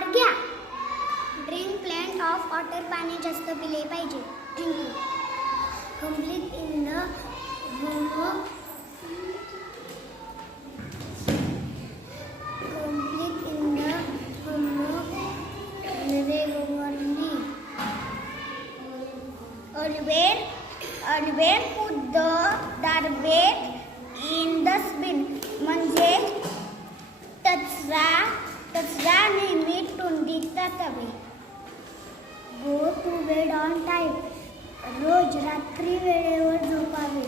घ्या. Drink plaint of water. पाणी जास्त पिले पाहिजे. Drinking. Complete in the homework. Complete in the homework regularly. Always put the garbage in dustbin. म्हणजे कचरा नेहमी कुंडीत टाकावे. Go to bed on time. रोज रात्री वेळेवर झोपावे.